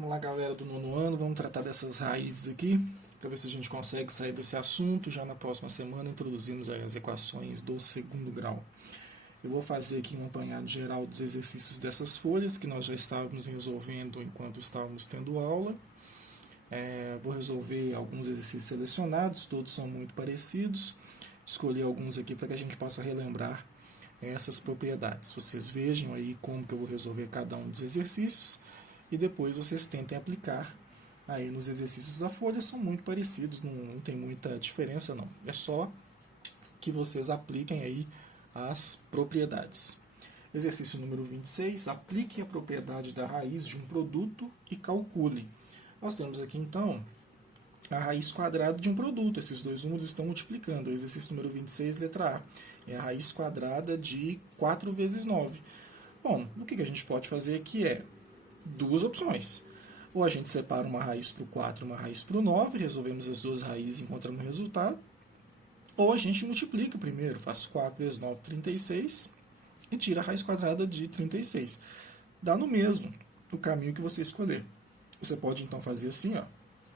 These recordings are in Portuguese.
Vamos lá, galera do nono ano, vamos tratar dessas raízes aqui, para ver se a gente consegue sair desse assunto. Já na próxima semana introduzimos as equações do segundo grau. Eu vou fazer aqui um apanhado geral dos exercícios dessas folhas, que nós já estávamos resolvendo enquanto estávamos tendo aula. Vou resolver alguns exercícios selecionados, todos são muito parecidos. Escolhi alguns aqui para que a gente possa relembrar essas propriedades. Vocês vejam aí como que eu vou resolver cada um dos exercícios e depois vocês tentem aplicar aí nos exercícios da folha. São muito parecidos, não tem muita diferença não. É só que vocês apliquem aí as propriedades. Exercício número 26, aplique a propriedade da raiz de um produto e calcule. Nós temos aqui então a raiz quadrada de um produto. Esses dois números estão multiplicando. O exercício número 26, letra A, é a raiz quadrada de 4 vezes 9. Bom, o que a gente pode fazer aqui é duas opções. Ou a gente separa uma raiz para o 4 e uma raiz para o 9, resolvemos as duas raízes e encontramos o resultado. Ou a gente multiplica primeiro, faz 4 vezes 9, 36, e tira a raiz quadrada de 36. Dá no mesmo o caminho que você escolher. Você pode então fazer assim, ó,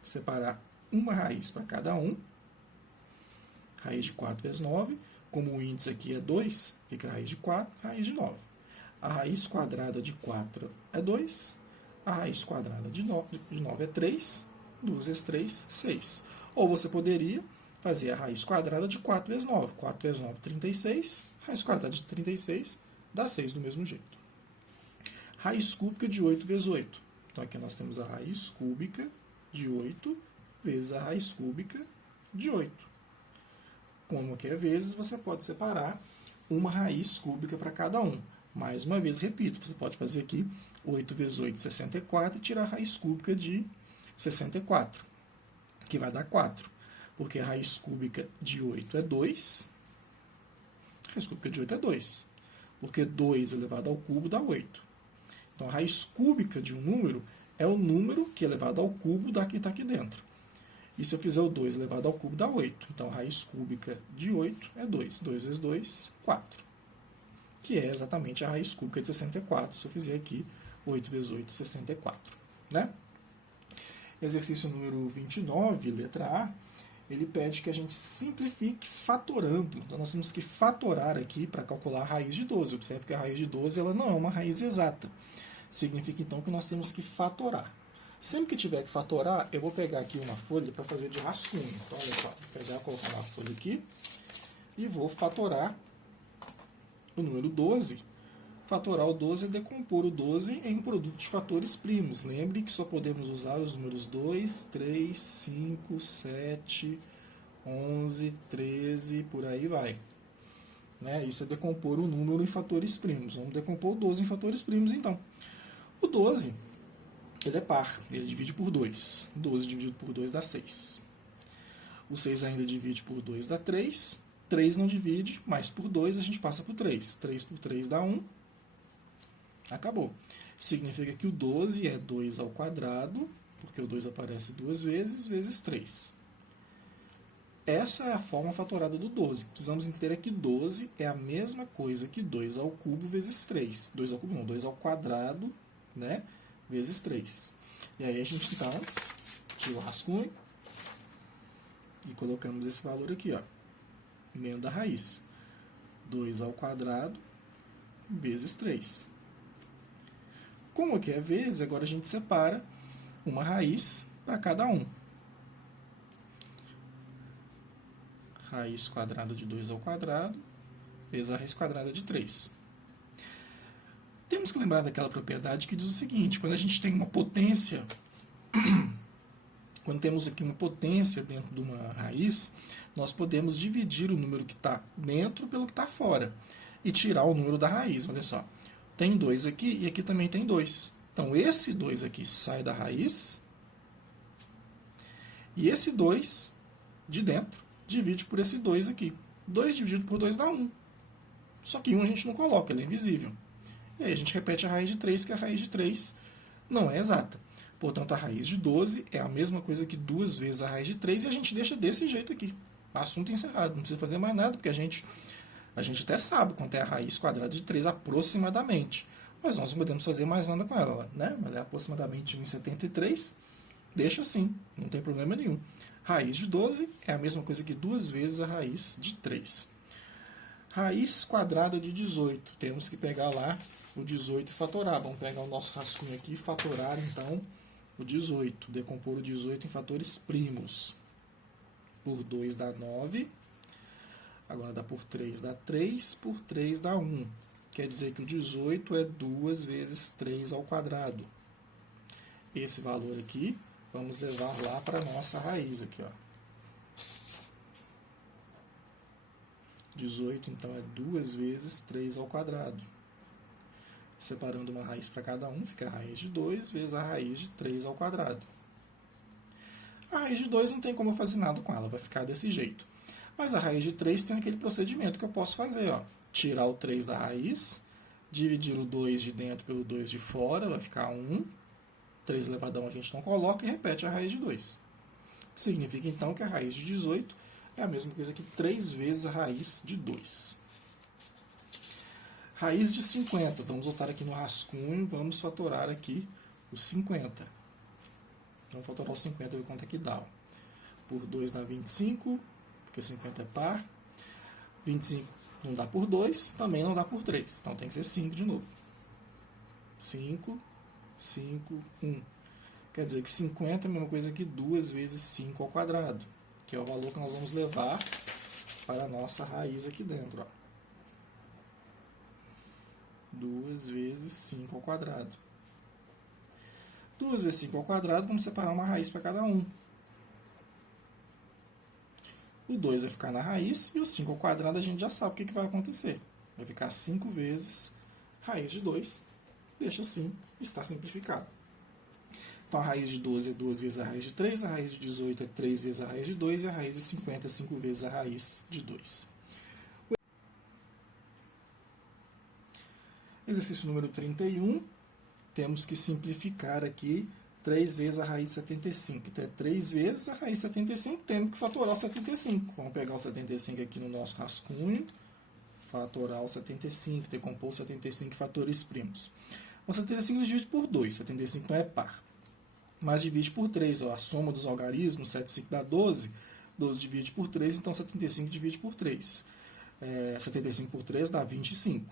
separar uma raiz para cada um. Raiz de 4 vezes 9. Como o índice aqui é 2, fica a raiz de 4, raiz de 9. A raiz quadrada de 4 é 2. A raiz quadrada de 9 é 3. 2 vezes 3, 6. Ou você poderia fazer a raiz quadrada de 4 vezes 9. 4 vezes 9, 36. Raiz quadrada de 36 dá 6 do mesmo jeito. Raiz cúbica de 8 vezes 8. Então aqui nós temos a raiz cúbica de 8 vezes a raiz cúbica de 8. Como que é vezes, você pode separar uma raiz cúbica para cada um. Mais uma vez, repito, você pode fazer aqui 8 vezes 8, 64, e tirar a raiz cúbica de 64, que vai dar 4. Porque a raiz cúbica de 8 é 2. A raiz cúbica de 8 é 2. Porque 2 elevado ao cubo dá 8. Então, a raiz cúbica de um número é o número que elevado ao cubo dá que está aqui dentro. E se eu fizer o 2 elevado ao cubo, dá 8. Então, a raiz cúbica de 8 é 2. 2 vezes 2, 4. Que é exatamente a raiz cúbica de 64. Se eu fizer aqui 8 vezes 8, 64. Né? Exercício número 29, letra A, ele pede que a gente simplifique fatorando. Então, nós temos que fatorar aqui para calcular a raiz de 12. Observe que a raiz de 12 ela não é uma raiz exata. Significa, então, que nós temos que fatorar. Sempre que tiver que fatorar, eu vou pegar aqui uma folha para fazer de rascunho. Então, olha só, vou pegar, colocar uma folha aqui e vou fatorar o número 12. Fatorar o 12 é decompor o 12 em um produto de fatores primos. Lembre que só podemos usar os números 2, 3, 5, 7, 11, 13, por aí vai. Né? Isso é decompor o número em fatores primos. Vamos decompor o 12 em fatores primos, então. O 12, ele é par, ele divide por 2. 12 dividido por 2 dá 6. O 6 ainda divide por 2 dá 3. 3 não divide, mas por 2 a gente passa por 3. 3 por 3 dá 1. Acabou. Significa que o 12 é 2 ao quadrado, porque o 2 aparece duas vezes, vezes 3. Essa é a forma fatorada do 12. Precisamos entender que 12 é a mesma coisa que 2 ao cubo vezes 3. 2 ao cubo não, 2 ao quadrado, né, vezes 3. E aí a gente, então, tira o rascunho e colocamos esse valor aqui, ó, dentro da raiz. 2 ao quadrado vezes 3. Como aqui é vezes, agora a gente separa uma raiz para cada um. Raiz quadrada de 2 ao quadrado vezes a raiz quadrada de 3. Temos que lembrar daquela propriedade que diz o seguinte: quando a gente tem uma potência, quando temos aqui uma potência dentro de uma raiz, nós podemos dividir o número que está dentro pelo que está fora e tirar o número da raiz. Olha só, tem 2 aqui e aqui também tem 2. Então, esse 2 aqui sai da raiz e esse 2 de dentro divide por esse 2 aqui. 2 dividido por 2 dá 1. Só que 1 a gente não coloca, ele é invisível. E aí a gente repete a raiz de 3, que a raiz de 3 não é exata. Portanto, a raiz de 12 é a mesma coisa que 2 vezes a raiz de 3 e a gente deixa desse jeito aqui. Assunto encerrado, não precisa fazer mais nada, porque a gente até sabe quanto é a raiz quadrada de 3 aproximadamente. mas nós não podemos fazer mais nada com ela, né? Ela é aproximadamente 1,73, deixa assim, não tem problema nenhum. Raiz de 12 é a mesma coisa que 2 vezes a raiz de 3. Raiz quadrada de 18, temos que pegar lá o 18 e fatorar. Vamos pegar o nosso rascunho aqui e fatorar, então, o 18. Decompor o 18 em fatores primos. Por 2 dá 9. Agora dá por 3 dá 3. Por 3 dá 1. Quer dizer que o 18 é 2 vezes 3 ao quadrado. Esse valor aqui, vamos levar lá para a nossa raiz aqui, ó. 18, então, é 2 vezes 3 ao quadrado. Separando uma raiz para cada um, fica a raiz de 2 vezes a raiz de 3 ao quadrado. A raiz de 2 não tem como eu fazer nada com ela, vai ficar desse jeito. Mas a raiz de 3 tem aquele procedimento que eu posso fazer, ó. Tirar o 3 da raiz, dividir o 2 de dentro pelo 2 de fora, vai ficar 1. 3 elevado a 1 a gente não coloca e repete a raiz de 2. Significa, então, que a raiz de 18 é a mesma coisa que 3 vezes a raiz de 2. Raiz de 50. Vamos voltar aqui no rascunho, vamos fatorar aqui os 50. Vamos fatorar os 50 e ver quanto é que dá. Por 2 dá 25, porque 50 é par. 25 não dá por 2, também não dá por 3. Então tem que ser 5 de novo. 5, 5, 1. Quer dizer que 50 é a mesma coisa que 2 vezes 5 ao quadrado, que é o valor que nós vamos levar para a nossa raiz aqui dentro. Ó. 2 vezes 5 ao quadrado. 2 vezes 5 ao quadrado, vamos separar uma raiz para cada um. O 2 vai ficar na raiz e o 5 ao quadrado a gente já sabe o que vai acontecer. Vai ficar 5 vezes raiz de 2. Deixa assim, está simplificado. Então, a raiz de 12 é 2 vezes a raiz de 3, a raiz de 18 é 3 vezes a raiz de 2 e a raiz de 50 é 5 vezes a raiz de 2. Exercício número 31, temos que simplificar aqui 3 vezes a raiz de 75. Então, é 3 vezes a raiz de 75, temos que fatorar o 75. Vamos pegar o 75 aqui no nosso rascunho, fatorar o 75, decompor o 75 em fatores primos. O 75 divide por 2, 75 não é par. Mas divide por 3, ó, a soma dos algarismos, 7 e 5 dá 12, 12 divide por 3, então 75 divide por 3. 75 por 3 dá 25.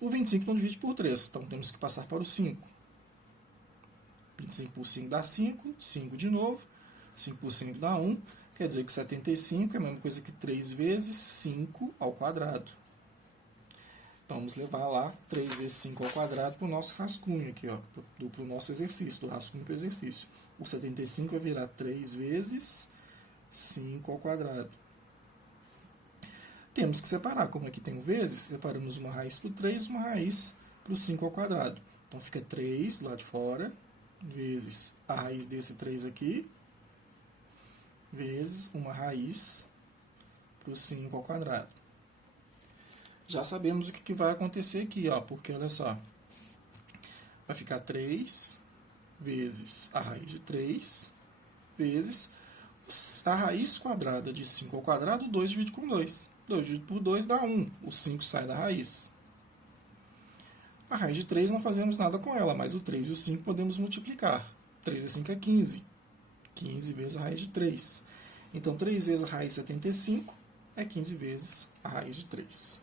O 25 não divide por 3, então temos que passar para o 5. 25 por 5 dá 5, 5 de novo, 5 por 5 dá 1, quer dizer que 75 é a mesma coisa que 3 vezes 5 ao quadrado. Vamos levar lá 3 vezes 5 ao quadrado para o nosso rascunho aqui, ó, para o nosso exercício, do rascunho para o exercício. O 75 vai virar 3 vezes 5 ao quadrado. Temos que separar, como aqui tem o vezes, separamos uma raiz para o 3 uma raiz para o 5 ao quadrado. Então fica 3 do lado de fora, vezes a raiz desse 3 aqui, vezes uma raiz para o 5 ao quadrado. Já sabemos o que vai acontecer aqui, ó, porque olha só, vai ficar 3 vezes a raiz de 3 vezes a raiz quadrada de 5 ao quadrado, 2 divide com 2. 2 dividido por 2 dá 1, o 5 sai da raiz. A raiz de 3 não fazemos nada com ela, mas o 3 e o 5 podemos multiplicar. 3 vezes 5 é 15. 15 vezes a raiz de 3. Então, 3 vezes a raiz de 75 é 15 vezes a raiz de 3.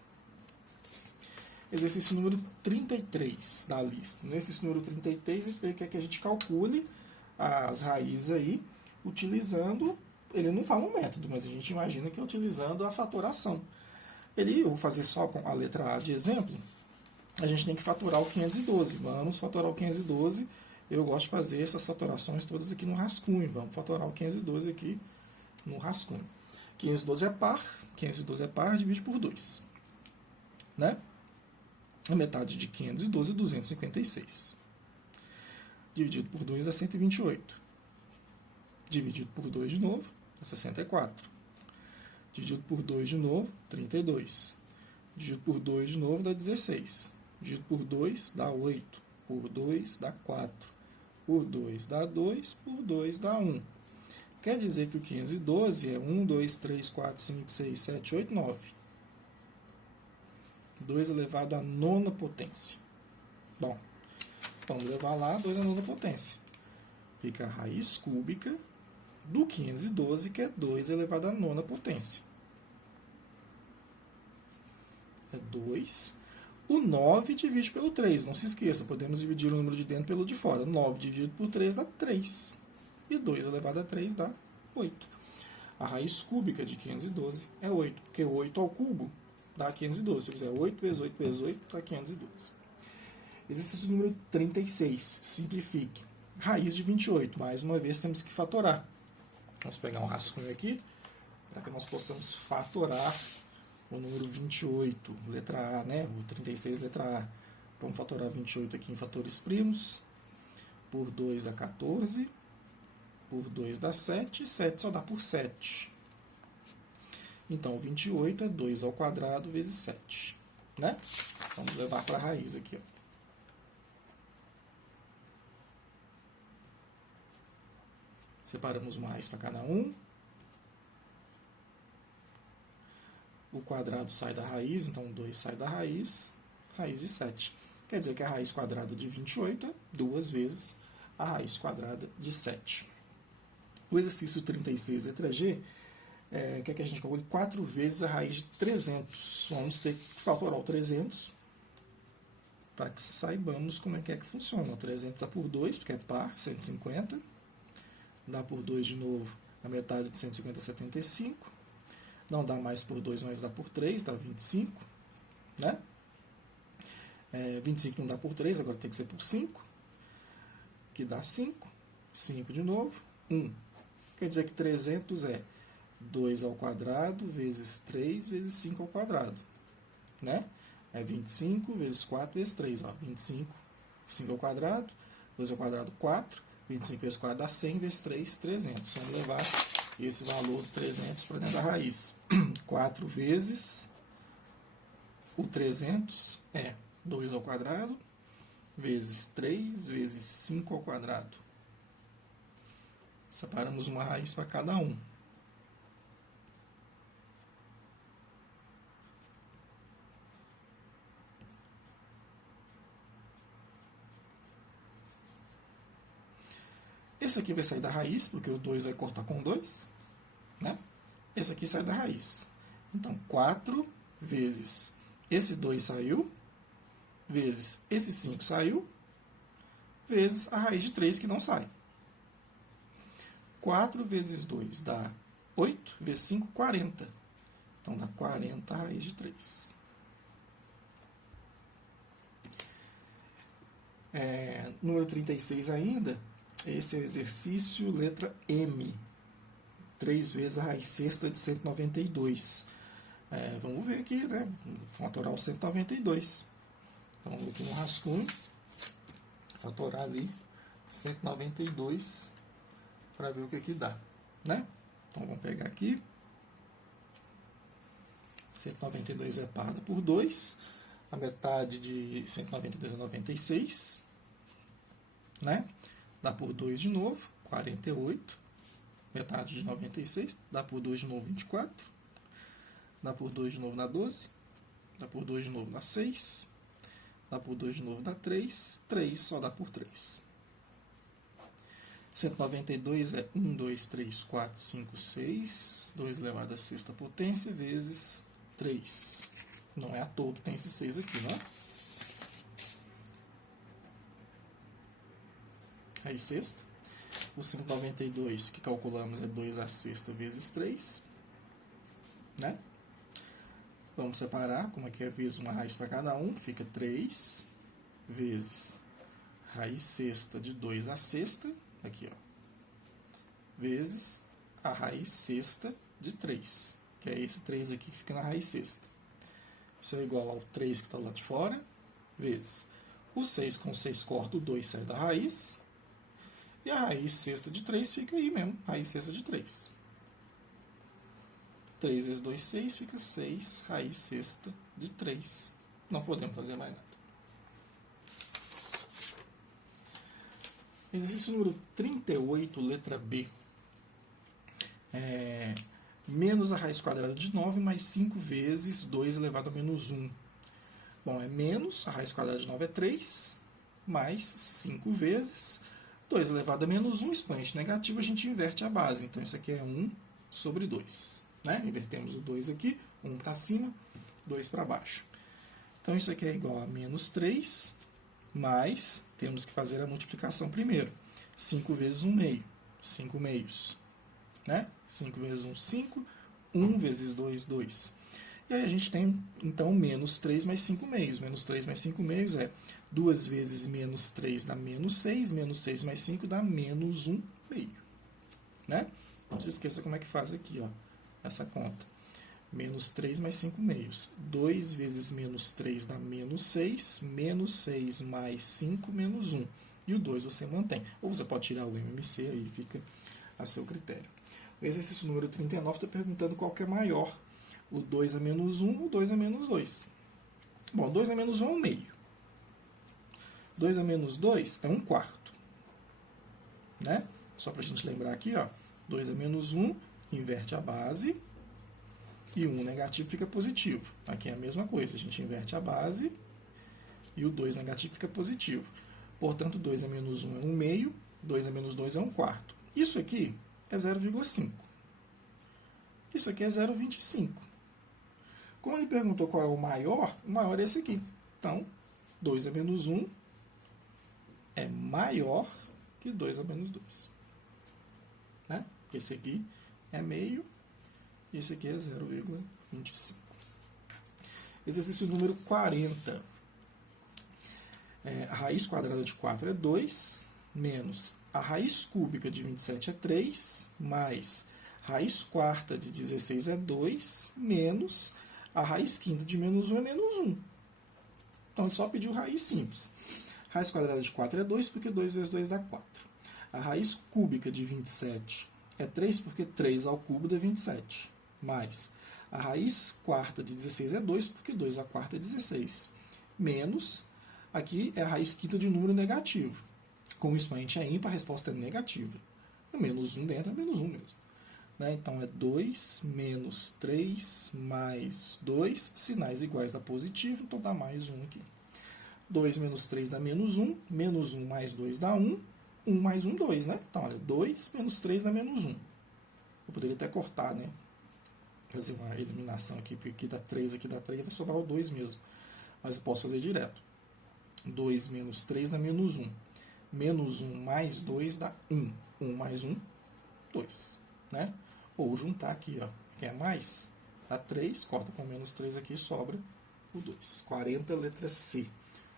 Exercício número 33 da lista. No exercício número 33, ele quer que a gente calcule as raízes aí, utilizando, ele não fala um método, mas a gente imagina que é utilizando a fatoração. Eu vou fazer só com a letra A de exemplo, a gente tem que fatorar o 512. Vamos fatorar o 512. Eu gosto de fazer essas fatorações todas aqui no rascunho. Vamos fatorar o 512 aqui no rascunho. 512 é par, divide por 2. Né? A metade de 512 é 256. Dividido por 2 é 128. Dividido por 2 de novo, é 64. Dividido por 2 de novo, 32. Dividido por 2 de novo, dá 16. Dividido por 2, dá 8. Por 2, dá 4. Por 2, dá 2. Por 2, dá 1. Quer dizer que o 512 é 1, 2, 3, 4, 5, 6, 7, 8, 9. 2 elevado à nona potência. Bom, vamos levar lá 2 à nona potência. Fica a raiz cúbica do 512, que é 2 elevado à nona potência. É 2. O 9 divide pelo 3. Não se esqueça, podemos dividir o número de dentro pelo de fora. 9 dividido por 3 dá 3. E 2 elevado a 3 dá 8. A raiz cúbica de 512 é 8, porque 8 ao cubo dá 512. Se eu fizer 8 vezes 8 vezes 8, dá 512. Exercício número 36. Simplifique. Raiz de 28. Mais uma vez, temos que fatorar. Vamos pegar um rascunho aqui, para que nós possamos fatorar o número 28, letra A, né? O 36, letra A. Vamos fatorar 28 aqui em fatores primos. Por 2 dá 14. Por 2 dá 7. 7 só dá por 7. Então, 28 é 2 ao quadrado vezes 7. Né? Vamos levar para a raiz aqui, ó. Separamos uma raiz para cada um. O quadrado sai da raiz, então 2 sai da raiz. Raiz de 7. Quer dizer que a raiz quadrada de 28 é 2 vezes a raiz quadrada de 7. O exercício 36, letra G, quer que a gente calcule 4 vezes a raiz de 300. Vamos ter que fatorar o 300 para que saibamos como é que funciona. O 300 dá por 2, porque é par, 150. Dá por 2 de novo, a metade de 150 é 75. Não dá mais por 2, mas dá por 3, dá 25. Né? 25 não dá por 3, agora tem que ser por 5. Que dá 5. 5 de novo, 1. Quer dizer que 300 é 2 ao quadrado vezes 3 vezes 5 ao quadrado. Né? É 25 vezes 4 vezes 3. Ó. 25, 5 ao quadrado, 2 ao quadrado, 4. 25 vezes 4 dá 100 vezes 3, 300. Vamos levar esse valor de 300 para dentro da raiz. 4 vezes o 300 é 2 ao quadrado vezes 3 vezes 5 ao quadrado. Separamos uma raiz para cada um. Esse aqui vai sair da raiz, porque o 2 vai cortar com 2. Né? Esse aqui sai da raiz. Então, 4 vezes esse 2 saiu, vezes esse 5 saiu, vezes a raiz de 3 que não sai. 4 vezes 2 dá 8, vezes 5, 40. Então, dá 40 a raiz de 3. Número 36 ainda. Esse é o exercício letra M. 3 vezes a raiz sexta de 192. Vamos ver aqui, né? Fatorar o 192. Então, vou aqui no rascunho. Fatorar ali 192 para ver o que dá. Né? Então, vamos pegar aqui. 192 é parda por 2. A metade de 192 é 96. Né? Dá por 2 de novo, 48. Metade de 96. Dá por 2 de novo, 24. Dá por 2 de novo, dá 12. Dá por 2 de novo, dá 6. Dá por 2 de novo, dá 3. 3 só dá por 3. 192 é 1, 2, 3, 4, 5, 6. 2 elevado à sexta potência vezes 3. Não é à toa que tem esse 6 aqui, não é? Raiz sexta. O 192 que calculamos é 2 à sexta vezes 3. Né? Vamos separar, como é que é vezes uma raiz para cada um, fica 3 vezes raiz sexta de 2 à sexta, aqui, ó, vezes a raiz sexta de 3, que é esse 3 aqui que fica na raiz sexta. Isso é igual ao 3 que está lá de fora, vezes o 6 com 6 corta, o 2 sai da raiz, e a raiz sexta de 3 fica aí mesmo, raiz sexta de 3. 3 vezes 2, 6, fica 6, raiz sexta de 3. Não podemos fazer mais nada. Exercício número 38, letra B. Menos a raiz quadrada de 9 mais 5 vezes 2 elevado a menos 1. Bom, é menos, a raiz quadrada de 9 é 3, mais 5 vezes 2 elevado a menos 1, expoente negativo, a gente inverte a base. Então, isso aqui é 1 sobre 2. Né? Invertemos o 2 aqui, 1 para cima, 2 para baixo. Então, isso aqui é igual a menos 3, mais, temos que fazer a multiplicação primeiro. 5 vezes 1 meio, 5 meios. Né? 5 vezes 1, 5. 1 vezes 2, 2. E aí a gente tem, então, menos 3 mais 5 meios. Menos 3 mais 5 meios é 2 vezes menos 3 dá menos 6. Menos 6 mais 5 dá menos 1 meio. Né? Não se esqueça como é que faz aqui, ó, essa conta. Menos 3 mais 5 meios. 2 vezes menos 3 dá menos 6. Menos 6 mais 5, menos 1. E o 2 você mantém. Ou você pode tirar o MMC, aí fica a seu critério. O exercício número 39 está perguntando qual que é maior, o 2 a menos 1 ou 2 a menos 2. Bom, 2 a menos 1 é 1 meio. 2 a menos 2 é 1 quarto. Né? Só para a gente lembrar aqui, ó, 2 a menos 1, inverte a base, e 1 negativo fica positivo. Aqui é a mesma coisa, a gente inverte a base, e o 2 negativo fica positivo. Portanto, 2 a menos 1 é 1 meio, 2 a menos 2 é 1 quarto. Isso aqui é 0,5. Isso aqui é 0,25. Como ele perguntou qual é o maior é esse aqui. Então, 2 a menos 1 é maior que 2 a menos 2. Né? Esse aqui é meio, e esse aqui é 0,25. Exercício número 40. A raiz quadrada de 4 é 2, menos a raiz cúbica de 27 é 3, mais raiz quarta de 16 é 2, menos a raiz quinta de menos 1 é menos 1. Então, ele só pediu raiz simples. Raiz quadrada de 4 é 2, porque 2 vezes 2 dá 4. A raiz cúbica de 27 é 3, porque 3 ao cubo dá 27. Mais a raiz quarta de 16 é 2, porque 2 à quarta é 16. Menos, aqui é a raiz quinta de um número negativo. Como o expoente é ímpar, a resposta é negativa. O menos 1 dentro é menos 1 mesmo. Né? Então, é 2 menos 3 mais 2, sinais iguais dá positivo, então dá mais 1 aqui. 2 menos 3 dá menos 1, menos 1 mais 2 dá 1, 1 mais 1, 2, né? Então, olha, 2 menos 3 dá menos 1. Eu poderia até cortar, né? Fazer uma eliminação aqui, porque aqui dá 3, vai sobrar o 2 mesmo. Mas eu posso fazer direto. 2 menos 3 dá menos 1. Menos 1 mais 2 dá 1. 1 mais 1, 2. Né? Ou juntar aqui, ó, que é mais, dá 3, corta com menos 3 aqui, sobra o 2. 40, letra C.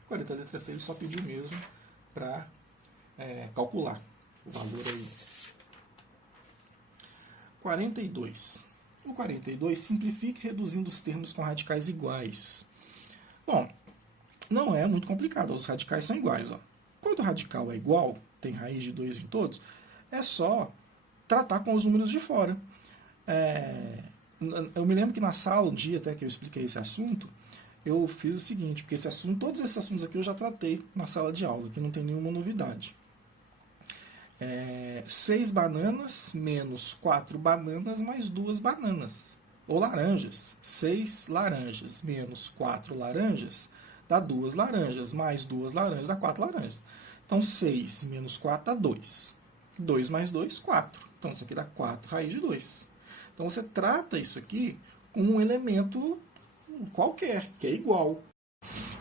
40, letra C, ele só pediu mesmo para calcular o valor aí. 42. O 42 simplifica reduzindo os termos com radicais iguais. Bom, não é muito complicado, os radicais são iguais, ó. Quando o radical é igual, tem raiz de 2 em todos, é só tratar com os números de fora. Eu me lembro que na sala, um dia até que eu expliquei esse assunto, eu fiz o seguinte, porque todos esses assuntos aqui eu já tratei na sala de aula, que não tem nenhuma novidade. 6 bananas menos 4 bananas mais 2 bananas, ou laranjas. 6 laranjas menos 4 laranjas dá 2 laranjas, mais 2 laranjas dá 4 laranjas. Então, 6 menos 4 dá 2. 2 mais 2, 4. Então, isso aqui dá 4 raiz de 2. Então, você trata isso aqui com um elemento qualquer, que é igual.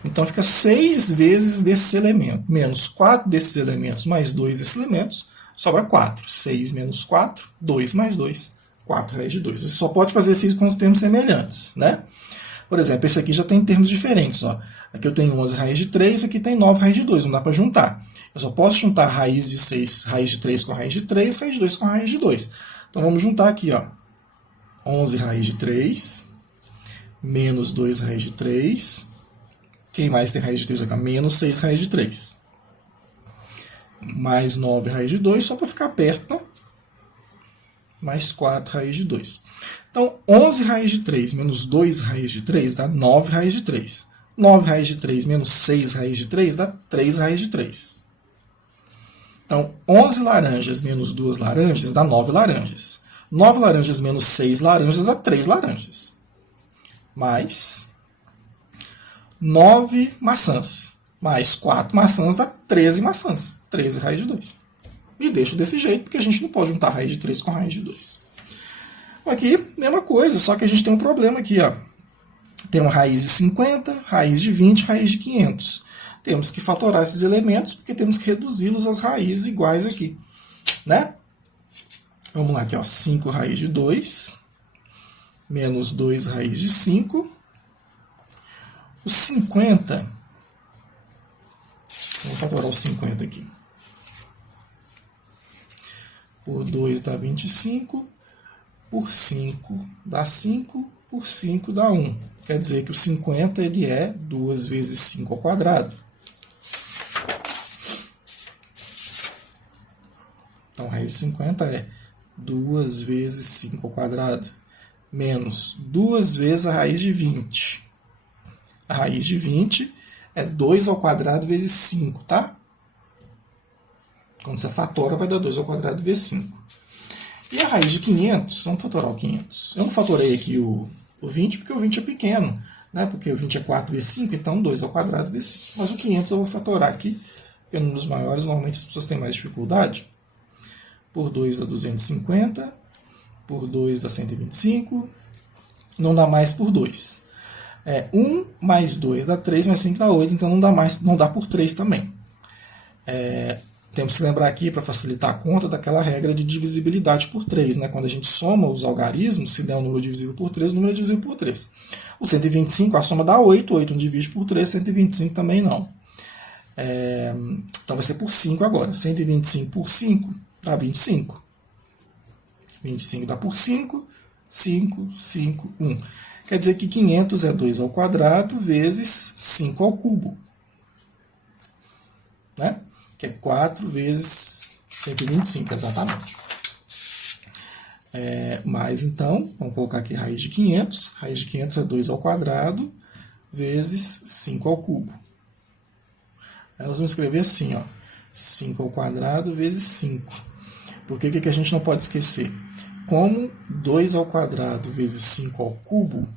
Então, fica 6 vezes desse elemento, menos 4 desses elementos, mais 2 desses elementos, sobra 4. 6 menos 4, 2 mais 2, 4 raiz de 2. Você só pode fazer isso com os termos semelhantes, né? Por exemplo, esse aqui já tem termos diferentes, ó. Aqui eu tenho 11 raiz de 3, aqui tem 9 raiz de 2, não dá para juntar. Eu só posso juntar raiz de 6, raiz de 3 com raiz de 3, raiz de 2 com raiz de 2. Então, vamos juntar aqui, ó. 11 raiz de 3, menos 2 raiz de 3. Quem mais tem raiz de 3 vai ficar menos 6 raiz de 3. Mais 9 raiz de 2, só para ficar perto, né? Mais 4 raiz de 2. Então, 11 raiz de 3 menos 2 raiz de 3 dá 9 raiz de 3. 9 raiz de 3 menos 6 raiz de 3 dá 3 raiz de 3. Então, 11 laranjas menos 2 laranjas dá 9 laranjas. 9 laranjas menos 6 laranjas dá 3 laranjas. Mais 9 maçãs. mais 4 maçãs dá 13 maçãs. 13 raiz de 2. E deixo desse jeito, porque a gente não pode juntar raiz de 3 com raiz de 2. Aqui, mesma coisa, só que a gente tem um problema aqui, ó. Tem uma raiz de 50, raiz de 20, raiz de 500. Temos que fatorar esses elementos, porque temos que reduzi-los às raízes iguais aqui, né? Vamos lá aqui, ó, 5 raiz de 2, menos 2 raiz de 5. O 50, vamos fatorar o 50 aqui. Por 2 dá 25, por 5 dá 5, por 5 dá 1. Quer dizer que o 50 ele é 2 vezes 5 ao quadrado. Então, raiz de 50 é 2 vezes 5 ao quadrado, menos 2 vezes a raiz de 20. A raiz de 20 é 2 ao quadrado vezes 5, tá? Quando você fatora, vai dar 2 ao quadrado vezes 5. E a raiz de 500, vamos fatorar o 500. Eu não fatorei aqui o 20, porque o 20 é pequeno, né? Porque o 20 é 4 vezes 5, então 2 ao quadrado vezes 5. Mas o 500 eu vou fatorar aqui, porque números maiores, normalmente as pessoas têm mais dificuldade. Por 2 dá 250, por 2 dá 125, não dá mais por 2. 1 mais 2 dá 3, mais 5 dá 8, então não dá por 3 também. Temos que lembrar aqui, para facilitar a conta, daquela regra de divisibilidade por 3. Né? Quando a gente soma os algarismos, se der um número divisível por 3, o número é divisível por 3. O 125, a soma dá 8, 8 não divide por 3, 125 também não. Então vai ser por 5 agora. 125 por 5 dá 25. 25 dá por 5, 5, 5, 1. Quer dizer que 500 é 2 ao quadrado vezes 5 ao cubo. Né? Que é 4 vezes 125, exatamente. Mas então, vamos colocar aqui raiz de 500. Raiz de 500 é 2 ao quadrado vezes 5 ao cubo. Aí nós vamos escrever assim, ó, 5 ao quadrado vezes 5. Porque o que a gente não pode esquecer? Como 2 ao quadrado vezes 5 ao cubo,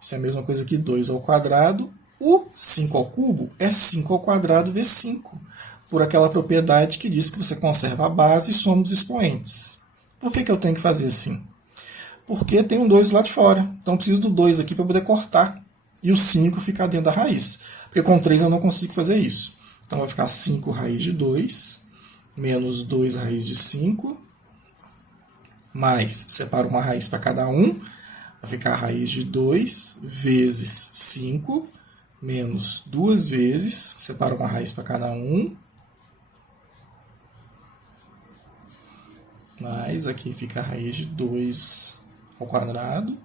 isso é a mesma coisa que 2 ao quadrado, o 5 ao cubo é 5 ao quadrado vezes 5, por aquela propriedade que diz que você conserva a base e soma os expoentes. Por que eu tenho que fazer assim? Porque tem um 2 lá de fora, então eu preciso do 2 aqui para poder cortar, e o 5 ficar dentro da raiz, porque com 3 eu não consigo fazer isso. Então vai ficar 5 raiz de 2, menos 2 raiz de 5, mais, separa uma raiz para cada um, vai ficar a raiz de 2 vezes 5, menos 2 vezes, separa uma raiz para cada um, mais, aqui fica a raiz de 2 ao quadrado,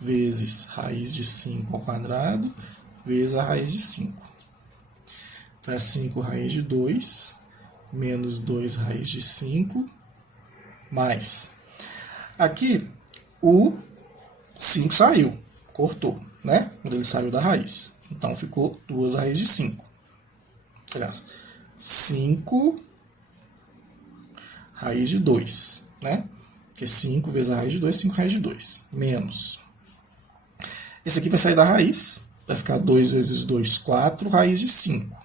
vezes raiz de 5 ao quadrado, vezes a raiz de 5. Então é 5 raiz de 2, menos 2 raiz de 5, mais. Aqui, o 5 saiu, cortou, né? Quando ele saiu da raiz. Então, ficou 2 raiz de 5. Aliás, 5 raiz de 2, né? Que é 5 vezes a raiz de 2, 5 raiz de 2. Menos. Esse aqui vai sair da raiz, vai ficar 2 vezes 2, 4 raiz de 5.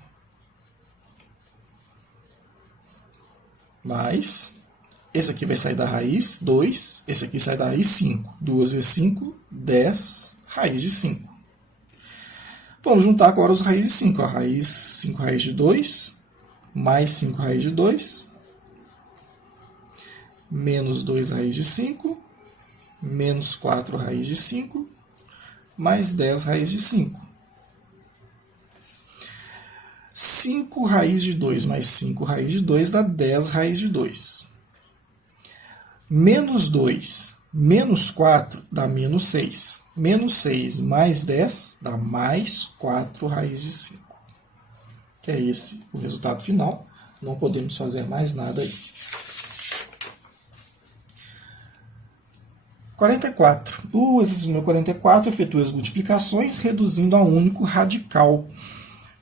Mais... Esse aqui vai sair da raiz 2, esse aqui sai da raiz 5. 2 vezes 5, 10 raiz de 5. Vamos juntar agora os raízes de 5. Raiz 5 raiz de 2, mais 5 raiz de 2, menos 2 raiz de 5, menos 4 raiz de 5, mais 10 raiz de 5. 5 raiz de 2 mais 5 raiz de 2 dá 10 raiz de 2. Menos 2 menos 4 dá menos 6. Menos 6 mais 10 dá mais 4 raiz de 5. Que é esse o resultado final. Não podemos fazer mais nada aí. 44. O exercício número 44 efetua as multiplicações reduzindo a um único radical.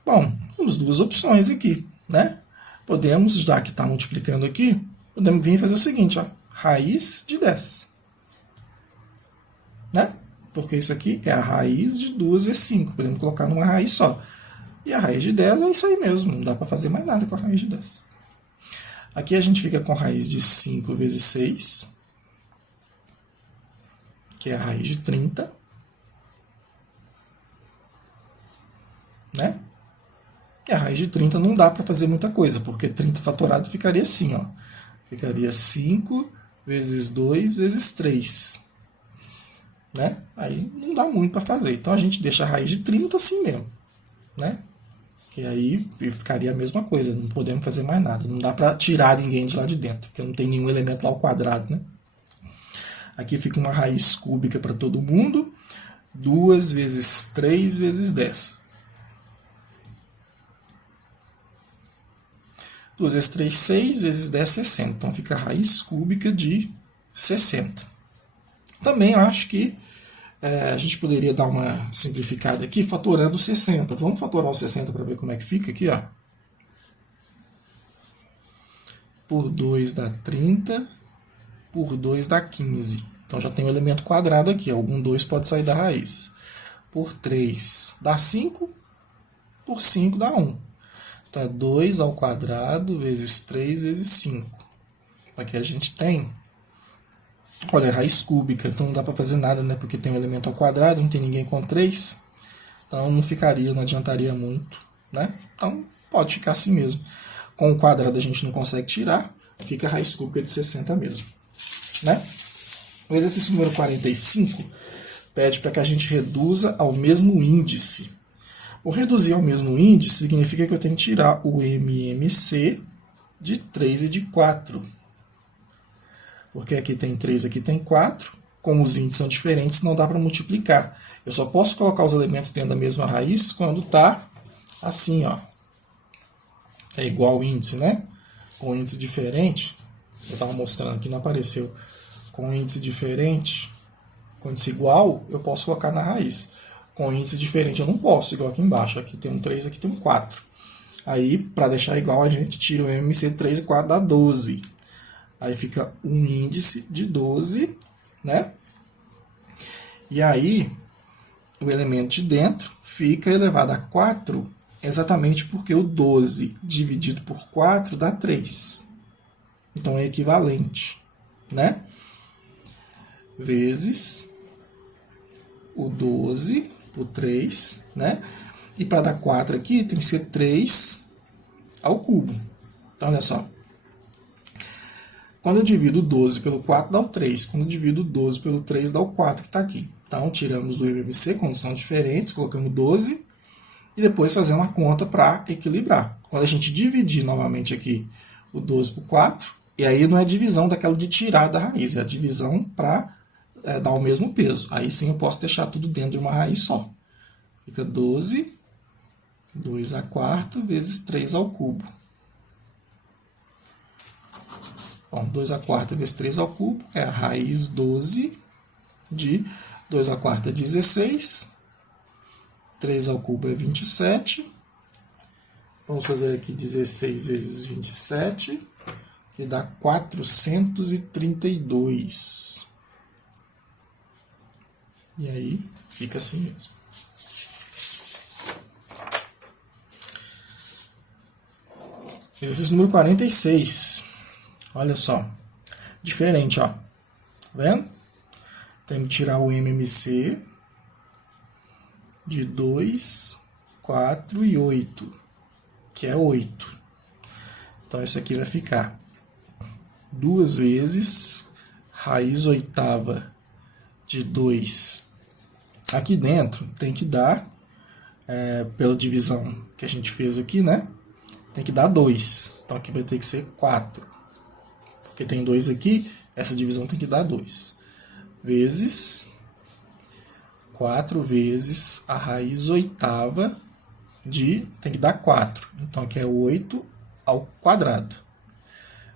Bom, temos duas opções aqui, né? Podemos, já que está multiplicando aqui, podemos vir e fazer o seguinte, ó, raiz de 10. Né? Porque isso aqui é a raiz de 2 vezes 5. Podemos colocar numa raiz só. E a raiz de 10 é isso aí mesmo, não dá para fazer mais nada com a raiz de 10. Aqui a gente fica com raiz de 5 vezes 6, que é a raiz de 30. Né? E a raiz de 30 não dá para fazer muita coisa, porque 30 fatorado ficaria assim, ó. Ficaria 5 vezes 2 vezes 3. Né? Aí não dá muito para fazer. Então a gente deixa a raiz de 30 assim mesmo. Né? Que aí ficaria a mesma coisa, não podemos fazer mais nada. Não dá para tirar ninguém de lá de dentro, porque não tem nenhum elemento lá ao quadrado. Né? Aqui fica uma raiz cúbica para todo mundo. 2 vezes 3 vezes 10. 2 vezes 3, 6 vezes 10, 60. Então fica a raiz cúbica de 60. Também acho que a gente poderia dar uma simplificada aqui fatorando 60. Vamos fatorar o 60 para ver como é que fica aqui, ó. Por 2 dá 30, por 2 dá 15. Então já tem um elemento quadrado aqui, algum 2 pode sair da raiz. Por 3 dá 5, por 5 dá 1. Então é 2 ao quadrado vezes 3 vezes 5. Aqui a gente tem, olha, raiz cúbica, então não dá para fazer nada, né? Porque tem um elemento ao quadrado, não tem ninguém com 3. Então não ficaria, não adiantaria muito, né? Então pode ficar assim mesmo. Com o quadrado a gente não consegue tirar, fica a raiz cúbica de 60 mesmo, né? O exercício número 45 pede para que a gente reduza ao mesmo índice. O reduzir ao mesmo índice significa que eu tenho que tirar o MMC de 3 e de 4. Porque aqui tem 3, aqui tem 4. Como os índices são diferentes, não dá para multiplicar. Eu só posso colocar os elementos dentro da mesma raiz quando está assim, ó. É igual o índice, né? Com índice diferente, eu estava mostrando aqui, não apareceu. Com índice diferente, com índice igual, eu posso colocar na raiz. Com índice diferente eu não posso, igual aqui embaixo. Aqui tem um 3, aqui tem um 4. Aí, para deixar igual, a gente tira o MMC 3 e 4 dá 12. Aí fica um índice de 12, né? E aí, o elemento de dentro fica elevado a 4, exatamente porque o 12 dividido por 4 dá 3. Então é equivalente, né? Vezes o 12 por 3, né? E para dar 4 aqui, tem que ser 3 ao cubo. Então, olha só. Quando eu divido o 12 pelo 4, dá o 3. Quando eu divido o 12 pelo 3, dá o 4 que está aqui. Então, tiramos o MMC, como são diferentes, colocamos 12 e depois fazemos a conta para equilibrar. Quando a gente dividir novamente aqui o 12 por 4, e aí não é divisão daquela de tirar da raiz, é a divisão para dar o mesmo peso. Aí sim eu posso deixar tudo dentro de uma raiz só. Fica 12, 2 à quarta, vezes 3 ao cubo. Bom, 2 à quarta vezes 3 ao cubo é a raiz 12 de 2 à quarta é 16, 3 ao cubo é 27. Vamos fazer aqui 16 vezes 27, que dá 432. E aí fica assim mesmo. Exercício número 46. Olha só. Diferente, ó. Tá vendo? Tem que tirar o MMC de 2, 4 e 8, que é 8. Então isso aqui vai ficar 2 vezes raiz oitava de 2. Aqui dentro tem que dar, pela divisão que a gente fez aqui, né? Tem que dar 2. Então aqui vai ter que ser 4. Porque tem 2 aqui, essa divisão tem que dar 2. Vezes 4 vezes a raiz oitava de... Tem que dar 4. Então aqui é 8 ao quadrado.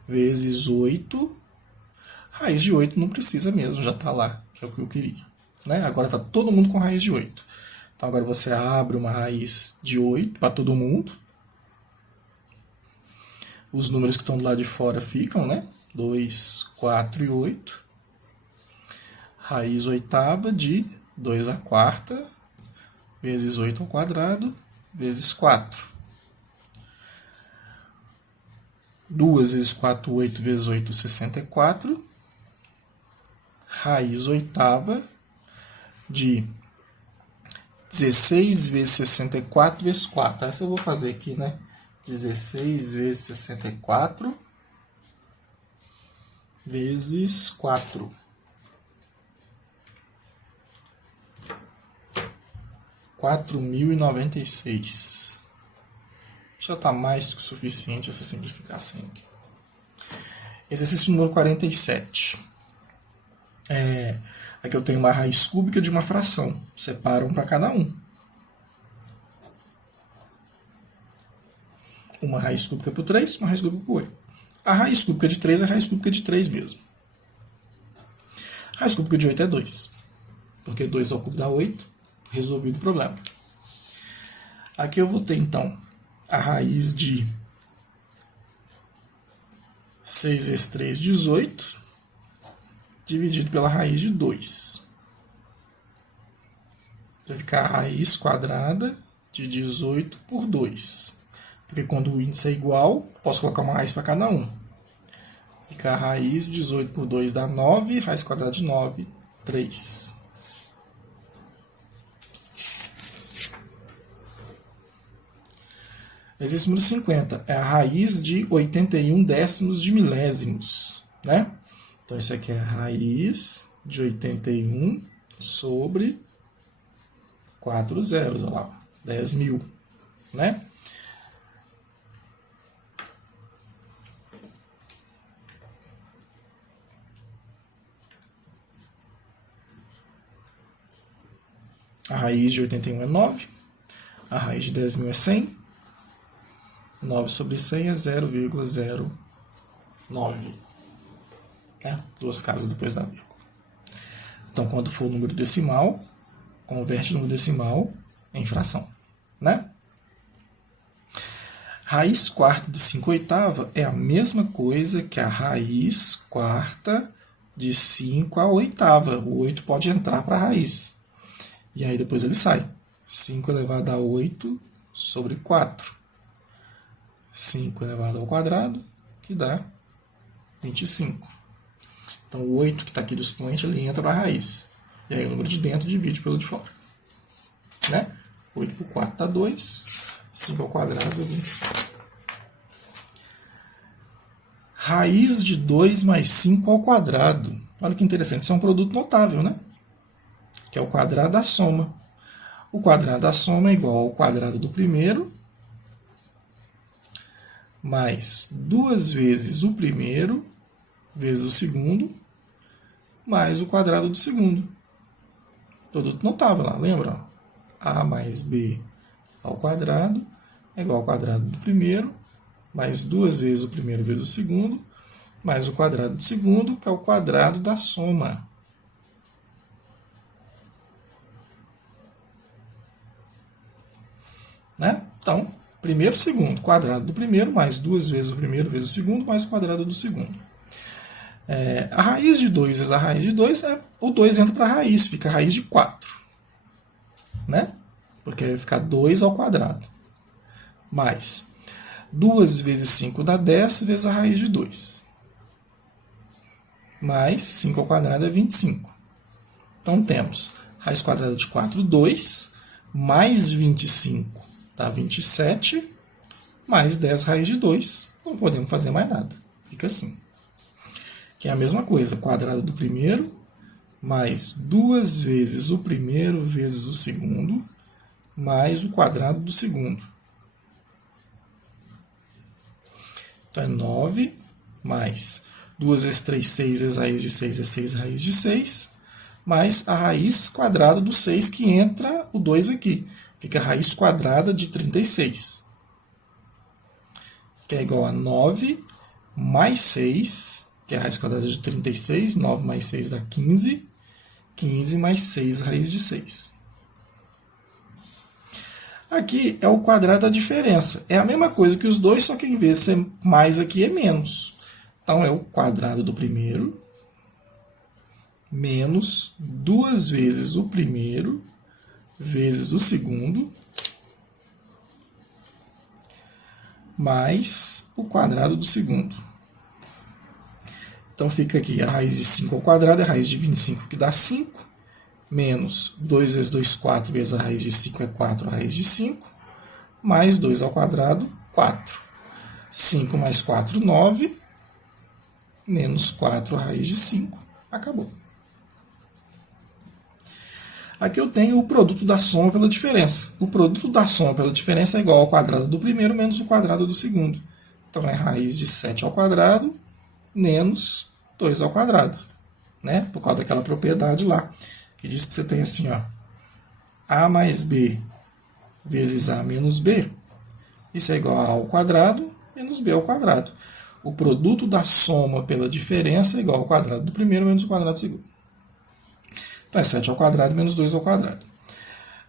Vezes 8. Raiz de 8 não precisa mesmo, já está lá, que é o que eu queria. Né? Agora está todo mundo com raiz de 8. Então agora você abre uma raiz de 8 para todo mundo. Os números que estão do lado de fora ficam, né? 2, 4 e 8. Raiz oitava de 2 à quarta vezes 8 ao quadrado vezes 4. 2 vezes 4, 8 vezes 8, 64. Raiz oitava de 16 vezes 64 vezes 4. Essa eu vou fazer aqui, né? 16 vezes 64 vezes 4. 4.096. Já está mais do que suficiente essa simplificação aqui. Exercício número 47. Aqui eu tenho uma raiz cúbica de uma fração. Separa um para cada um. Uma raiz cúbica por 3, uma raiz cúbica por 8. A raiz cúbica de 3 é a raiz cúbica de 3 mesmo. A raiz cúbica de 8 é 2. Porque 2 ao cubo dá 8. Resolvido o problema. Aqui eu vou ter, então, a raiz de 6 vezes 3, 18, dividido pela raiz de 2. Vai ficar a raiz quadrada de 18 por 2. Porque quando o índice é igual, posso colocar uma raiz para cada um. Fica a raiz de 18 por 2 dá 9, raiz quadrada de 9, 3. Exercício número 50. É a raiz de 81 décimos de milésimos. Né? Então, isso aqui é a raiz de 81 sobre 4 zeros. Olha lá, 10.000. Né? A raiz de 81 é 9. A raiz de 10.000 é 100. 9 sobre 100 é 0,09. Né? Duas casas depois da vírgula. Então, quando for o número decimal, converte o número decimal em fração. Né? Raiz quarta de 5 oitava é a mesma coisa que a raiz quarta de 5 a oitava. O 8 pode entrar para a raiz. E aí depois ele sai. 5 elevado a 8 sobre 4. 5 elevado ao quadrado, que dá 25. Então, o 8 que está aqui do expoente, ele entra para a raiz. E aí o número de dentro divide pelo de fora. Né? 8 por 4 dá 2. 5 ao quadrado é 25. Raiz de 2 mais 5 ao quadrado. Olha que interessante, isso é um produto notável, né? Que é o quadrado da soma. O quadrado da soma é igual ao quadrado do primeiro, mais 2 vezes o primeiro, vezes o segundo, mais o quadrado do segundo. Produto notável lá, lembra? A mais B ao quadrado é igual ao quadrado do primeiro, mais 2 vezes o primeiro vezes o segundo, mais o quadrado do segundo, que é o quadrado da soma. Né? Então, primeiro, segundo, quadrado do primeiro, mais 2 vezes o primeiro vezes o segundo, mais o quadrado do segundo. A raiz de 2 vezes a raiz de 2, o 2 entra para a raiz, fica a raiz de 4. Né? Porque vai ficar 2 ao quadrado. Mais 2 vezes 5 dá 10 vezes a raiz de 2. Mais 5 ao quadrado é 25. Então, temos raiz quadrada de 4, 2, mais 25 dá 27, mais 10 raiz de 2. Não podemos fazer mais nada. Fica assim. Que é a mesma coisa. Quadrado do primeiro, mais 2 vezes o primeiro vezes o segundo, mais o quadrado do segundo. Então, é 9, mais 2 vezes 3, 6 vezes a raiz de 6 é 6 raiz de 6, mais a raiz quadrada do 6, que entra o 2 aqui. Fica a raiz quadrada de 36, que é igual a 9 mais 6, que é a raiz quadrada de 36. 9 mais 6 dá 15. 15 mais 6 raiz de 6. Aqui é o quadrado da diferença. É a mesma coisa que os dois, só que em vez de ser mais aqui é menos. Então, é o quadrado do primeiro menos 2 vezes o primeiro vezes o segundo, mais o quadrado do segundo. Então fica aqui a raiz de 5 ao quadrado, é a raiz de 25, que dá 5, menos 2 vezes 2, 4, vezes a raiz de 5 é 4, a raiz de 5, mais 2 ao quadrado, 4. 5 mais 4, 9, menos 4, a raiz de 5. Acabou. Aqui eu tenho o produto da soma pela diferença. O produto da soma pela diferença é igual ao quadrado do primeiro menos o quadrado do segundo. Então é raiz de 7 ao quadrado menos 2 ao quadrado. Né? Por causa daquela propriedade lá, que diz que você tem assim, ó, a mais b vezes a menos b. Isso é igual a ao quadrado menos b ao quadrado. O produto da soma pela diferença é igual ao quadrado do primeiro menos o quadrado do segundo. Então é 7 ao quadrado menos 2 ao quadrado.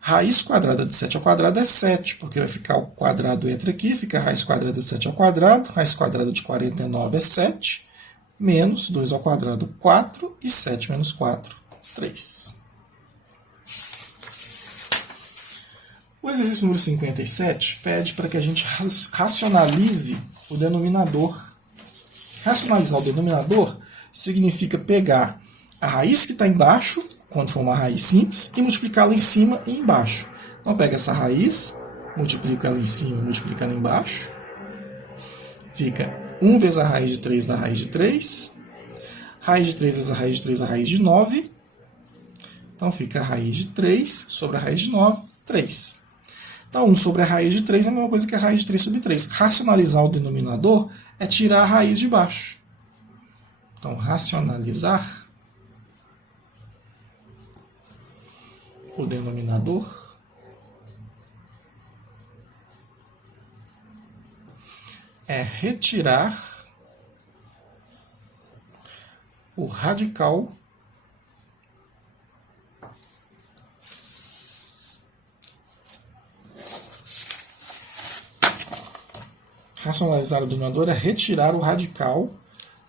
Raiz quadrada de 7 ao quadrado é 7, porque vai ficar o quadrado entra aqui, fica a raiz quadrada de 7 ao quadrado, raiz quadrada de 49 é 7, menos 2 ao quadrado, 4, e 7 menos 4, 3. O exercício número 57 pede para que a gente racionalize o denominador. Racionalizar o denominador significa pegar a raiz que está embaixo, quando for uma raiz simples, e multiplicá-la em cima e embaixo. Então, pega essa raiz, multiplico ela em cima e multiplico ela embaixo. Fica 1 vezes a raiz de 3 da raiz de 3. Raiz de 3 vezes a raiz de 3 da raiz de 9. Então, fica a raiz de 3 sobre a raiz de 9, 3. Então, 1 sobre a raiz de 3 é a mesma coisa que a raiz de 3 sobre 3. Racionalizar o denominador é tirar a raiz de baixo. Então, racionalizar o denominador é retirar o radical racionalizar o denominador é retirar o radical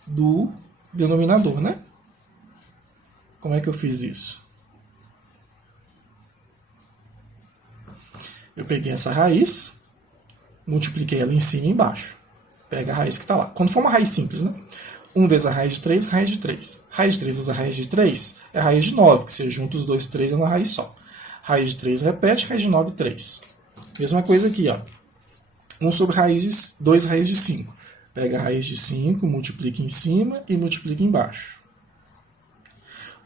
do denominador, né? Como é que eu fiz isso? Eu peguei essa raiz, multipliquei ela em cima e embaixo. Pega a raiz que está lá. Quando for uma raiz simples, né? 1 vezes a raiz de 3, raiz de 3. Raiz de 3 vezes a raiz de 3 é a raiz de 9, que você junta os dois 3 é uma raiz só. Raiz de 3 repete, raiz de 9, 3. Mesma coisa aqui, ó. 1 sobre raízes, 2 raiz de 5. Pega a raiz de 5, multiplica em cima e multiplica embaixo.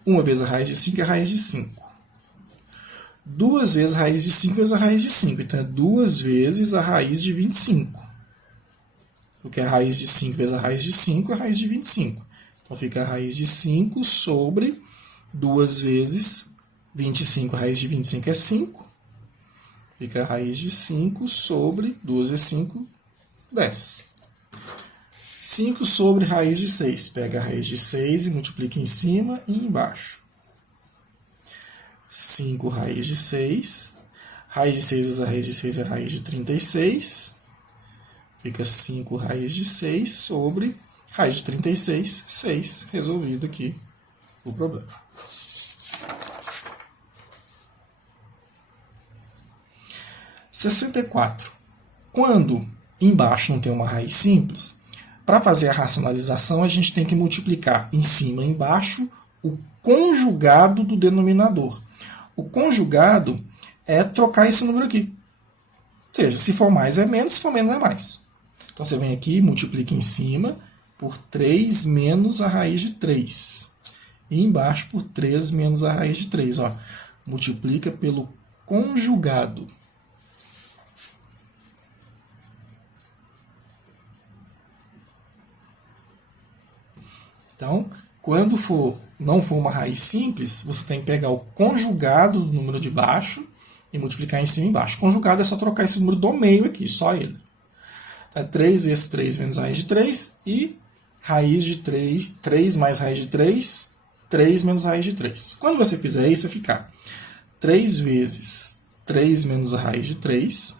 1 vezes a raiz de 5 é a raiz de 5. 2 vezes a raiz de 5 vezes a raiz de 5. Então é 2 vezes a raiz de 25. Porque a raiz de 5 vezes a raiz de 5 é a raiz de 25. Então fica a raiz de 5 sobre 2 vezes 25. A raiz de 25 é 5. Fica a raiz de 5 sobre 2 vezes 5, 10. 5 sobre raiz de 6. Pega a raiz de 6 e multiplica em cima e embaixo. 5 raiz de 6. Raiz de 6 vezes a raiz de 6 é a raiz de 36. Fica 5 raiz de 6 sobre raiz de 36, 6. Resolvido aqui o problema. / 64. Quando embaixo não tem uma raiz simples, para fazer a racionalização a gente tem que multiplicar em cima e embaixo o conjugado do denominador. O conjugado é trocar esse número aqui. Ou seja, se for mais é menos, se for menos é mais. Então você vem aqui e multiplica em cima por 3 menos a raiz de 3. E embaixo por 3 menos a raiz de 3. Ó. Multiplica pelo conjugado. Então, quando não for uma raiz simples, você tem que pegar o conjugado do número de baixo e multiplicar em cima e embaixo. Conjugado é só trocar esse número do meio aqui, só ele. Então, é 3 vezes 3 menos raiz de 3 e raiz de 3, 3 mais raiz de 3, 3 menos raiz de 3. Quando você fizer isso, vai ficar 3 vezes 3 menos a raiz de 3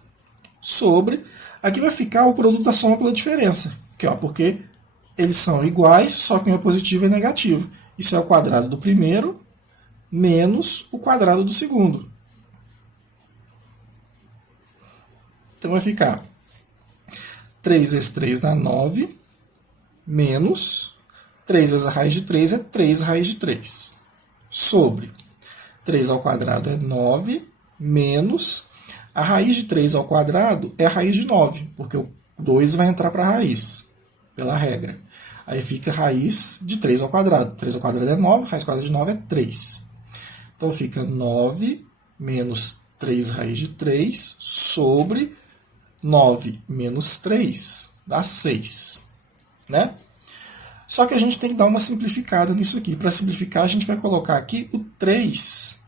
sobre... Aqui vai ficar o produto da soma pela diferença, aqui, ó, porque eles são iguais, só que um é positivo e negativo. Isso é o quadrado do primeiro menos o quadrado do segundo. Então vai ficar 3 vezes 3 dá 9, menos 3 vezes a raiz de 3 é 3 raiz de 3. Sobre 3 ao quadrado é 9, menos a raiz de 3 ao quadrado é a raiz de 9, porque o 2 vai entrar para a raiz, pela regra. Aí fica raiz de 3 ao quadrado. 3 ao quadrado é 9, raiz quadrada de 9 é 3. Então fica 9 menos 3 raiz de 3 sobre 9 menos 3 dá 6. Né? Só que a gente tem que dar uma simplificada nisso aqui. Para simplificar, a gente vai colocar aqui o 3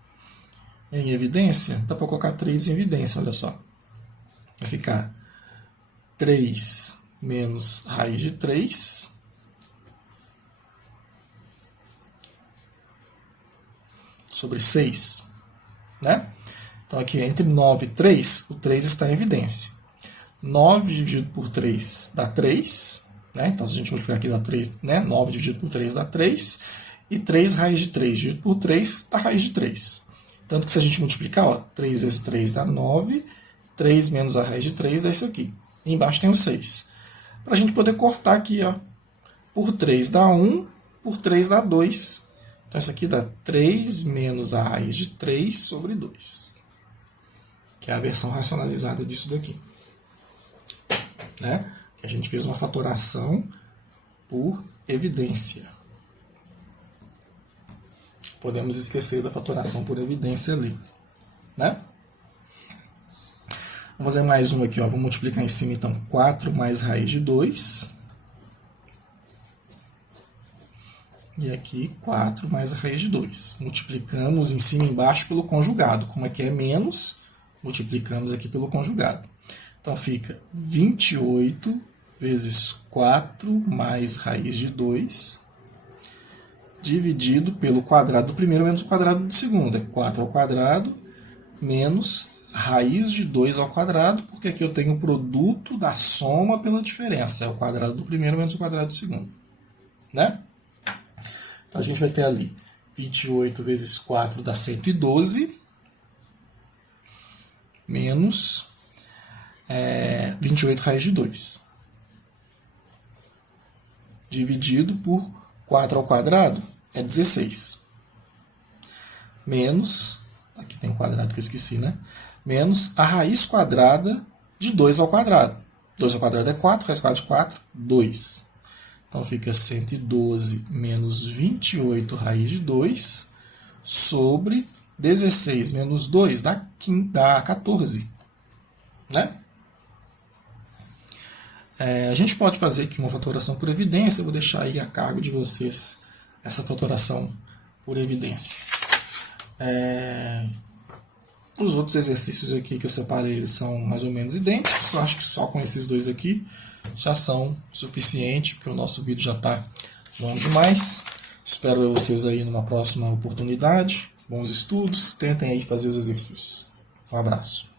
em evidência. Dá para colocar 3 em evidência, olha só. Vai ficar 3 menos raiz de 3 sobre 6. Né? Então, aqui entre 9 e 3, o 3 está em evidência. 9 dividido por 3 dá 3. Né? Então, se a gente multiplicar aqui dá 3, né? 9 dividido por 3 dá 3. E 3 raiz de 3 dividido por 3 dá raiz de 3. Tanto que se a gente multiplicar, ó, 3 vezes 3 dá 9. 3 menos a raiz de 3 dá isso aqui. E embaixo tem o 6. Para a gente poder cortar aqui, ó, por 3 dá 1, por 3 dá 2. Então, isso aqui dá 3 menos a raiz de 3 sobre 2. Que é a versão racionalizada disso daqui. Né? A gente fez uma fatoração por evidência. Podemos esquecer da fatoração por evidência ali. Né? Vamos fazer mais um aqui. Ó. Vou multiplicar em cima, então, 4 mais raiz de 2. E aqui, 4 mais a raiz de 2. Multiplicamos em cima e embaixo pelo conjugado. Como aqui é menos, multiplicamos aqui pelo conjugado. Então, fica 28 vezes 4 mais raiz de 2, dividido pelo quadrado do primeiro menos o quadrado do segundo. É 4 ao quadrado menos raiz de 2 ao quadrado, porque aqui eu tenho o produto da soma pela diferença. É o quadrado do primeiro menos o quadrado do segundo. Né? Então, a gente vai ter ali 28 vezes 4 dá 112, menos 28 raiz de 2. Dividido por 4 ao quadrado é 16. Menos, aqui tem um quadrado que eu esqueci, né? Menos a raiz quadrada de 2 ao quadrado. 2 ao quadrado é 4, raiz quadrada de 4, 2. Então, fica 112 menos 28 raiz de 2 sobre 16 menos 2 dá 14. Né? A gente pode fazer aqui uma fatoração por evidência. Eu vou deixar aí a cargo de vocês essa fatoração por evidência. Os outros exercícios aqui que eu separei eles são mais ou menos idênticos. Eu acho que só com esses dois aqui já são suficiente, porque o nosso vídeo já está longo demais. Espero vocês aí numa próxima oportunidade. Bons estudos. Tentem aí fazer os exercícios. Um abraço.